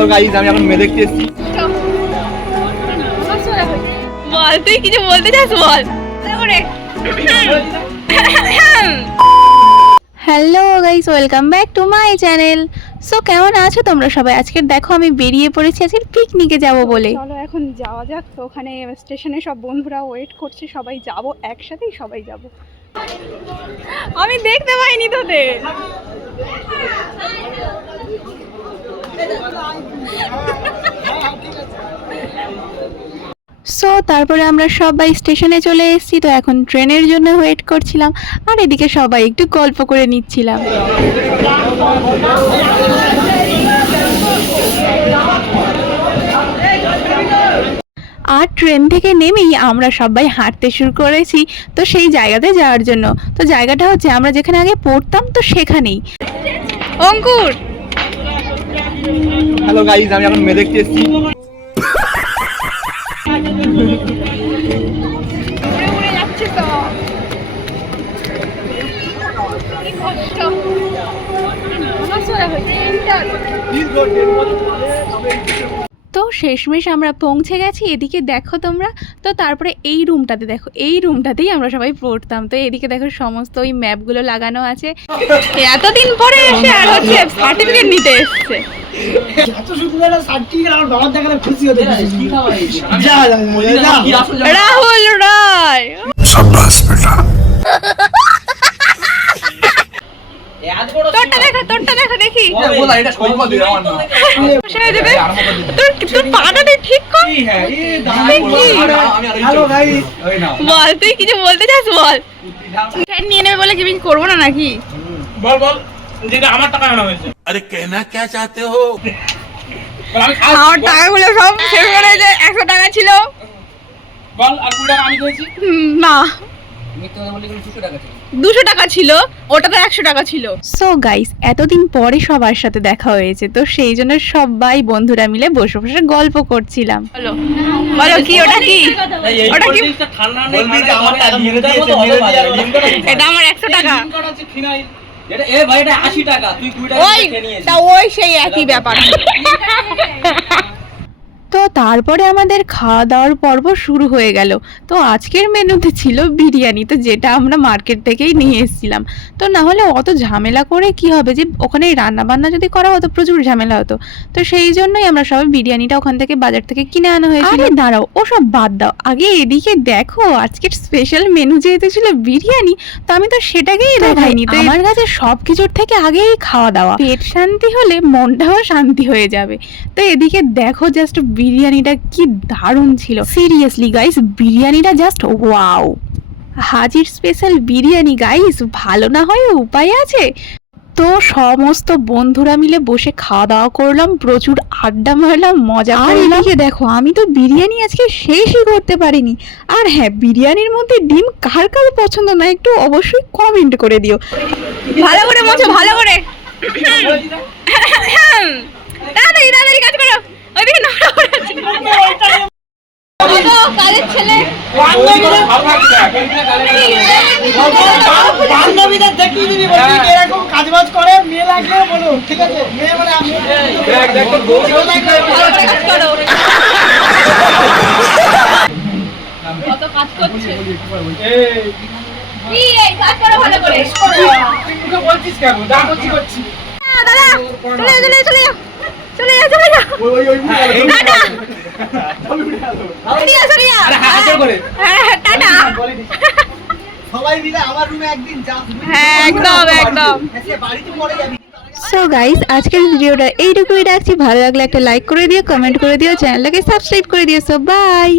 Hello guys আমি এখন মেয়ে দেখতে এসেছি। বল তুই কিছু বলতে চাস বল। Hello guys welcome back to my channel so কেমন আছো তোমরা সবাই? আজকে দেখো আমি বেরিয়ে পড়েছি আজকে পিকনিকে যাব বলে। চলো এখন যাওয়া যাক। তো ওখানে স্টেশনে সব বন্ধুরা ওয়েট করছে সবাই যাব একসাথেই সবাই যাব। আমি দেখতে পাইনি তোদের। সো তারপরে আমরা সবাই স্টেশনে চলে এসেছি, তো এখন ট্রেনের জন্য ওয়েট করছিলাম, আর এদিকে সবাই একটু গল্প করে নিচ্ছিলাম। আর ট্রেন থেকে নেমেই আমরা সবাই হাঁটতে শুরু করেছি, তো সেই জায়গাতে যাওয়ার জন্য। তো জায়গাটা হচ্ছে, আমরা যেখানে আগে পড়তাম, তো সেখানেই। অঙ্কুর! হ্যালো গাইস আমি এখন মেয়ে দেখতে এসেছি। তো শেষমেশ আমরা পৌঁছে গেছি, এদিকে দেখো তোমরা। তো তারপরে এই রুমটাতে দেখো, এই রুমটাতেই আমরা সবাই পড়তাম। তো এদিকে দেখো সমস্ত ওই ম্যাপগুলো লাগানো আছে। এতদিন পরে এসে আর হচ্ছে সার্টিফিকেট নিতে এসছে। এত সুন্দর একটা সার্টিফিকেট আমার বাবার দেখালে খুশি হতে যা যা যা, যা রাহুল রায়। তোরটা দেখো তোরটা দেখো তোর তোর পাটা ঠিক কর। আমি আর হ্যালো গাইস বল তুই কিছু বলতে চাস বল। নিয়ে নেবে বলে কি করব না নাকি? বল বল। আমার টাকাগুলো সব একশো টাকা ছিল। দুশো টাকা ছিল। ওটা তো একশো টাকা ছিল। সো গাইস এতদিন পরে সবার সাথে দেখা হয়েছে তো সেই জন্য সবাই বন্ধুরা মিলে বসে বসে গল্প করছিলাম। বলো কি ওটা কি? এটা আমার একশো টাকা। এটা এ ভাই এটা আশি টাকা তুই কুড়ি টাকা ওই তা ওই সেই একই ব্যাপার। তো তারপরে আমাদের খাওয়া দাওয়ার পর্ব শুরু হয়ে গেল। তো আজকের মেনুতে ছিল বিরিয়ানি। তো যেটা আমরা মার্কেট থেকেই নিয়ে এসেছিলাম। তো না হলে অত ঝামেলা করে কি হবে যে ওখানে রান্না বান্না যদি করা হতো প্রচুর ঝামেলা হতো। তো সেই জন্যই আমরা সবাই বিরিয়ানিটা ওখান থেকে বাজার থেকে কিনে আনা হয়েছিল। আরে দাঁড়াও ওসব বাদ দাও। আগে এদিকে দেখো আজকের স্পেশাল মেনু যেহেতু ছিল বিরিয়ানি তো আমি তো সেটাকেই দেখাইনি। তো আমার কাছে সব কিছুর থেকে আগেই খাওয়া দাওয়া পেট শান্তি হলে মনটাও শান্তি হয়ে যাবে। তো এদিকে দেখো জাস্ট বিরিয়ানিটা কি দারুণ ছিল। সিরিয়াসলি গাইস বিরিয়ানিটা just wow Haji special biryani guys ভালো না হয় উপায় আছে? তো সমস্ত বন্ধুরা মিলে বসে খাওয়া দাওয়া করলাম প্রচুর আড্ডা মারলাম মজা এদিকে দেখো আমি তো বিরিয়ানি আজকে শেষই করতে পারিনি। আর হ্যাঁ বিরিয়ানির মধ্যে ডিম কার কার পছন্দ না একটু অবশ্যই কমেন্ট করে দিও। ভালো করে মোছো ভালো করে। তাড়াতাড়ি তাড়াতাড়ি কাজ করো। ওইদিকে কাজের ছেলে। বান্ধবীদের দেখিয়ে দিবি বলবি এরকম কাজ করে মেয়ে লাগলে বলো ঠিক আছে? মেয়ে মানে আমি কত কাজ করছে। কি এই কাজ করো ভালো করে। বলছিস কেন? যা করছি করছি। দাদা চলে চলে চলে চলে যা চলে যা। ওই ওই ওই টাটা। সরিয়া সরিয়া আরে হাতে করে। হ্যাঁ হ্যাঁ, টাটা। সবাই মিলে আমার রুমে একদিন যা। হ্যাঁ একদম একদম। বাড়িতে পরে যাবি। সো গাইস আজকের ভিডিওটা এইটুকুই রাখছি। ভালো লাগলে একটা লাইক করে দিও কমেন্ট করে দিও চ্যানেলটাকে সাবস্ক্রাইব করে দিও। So by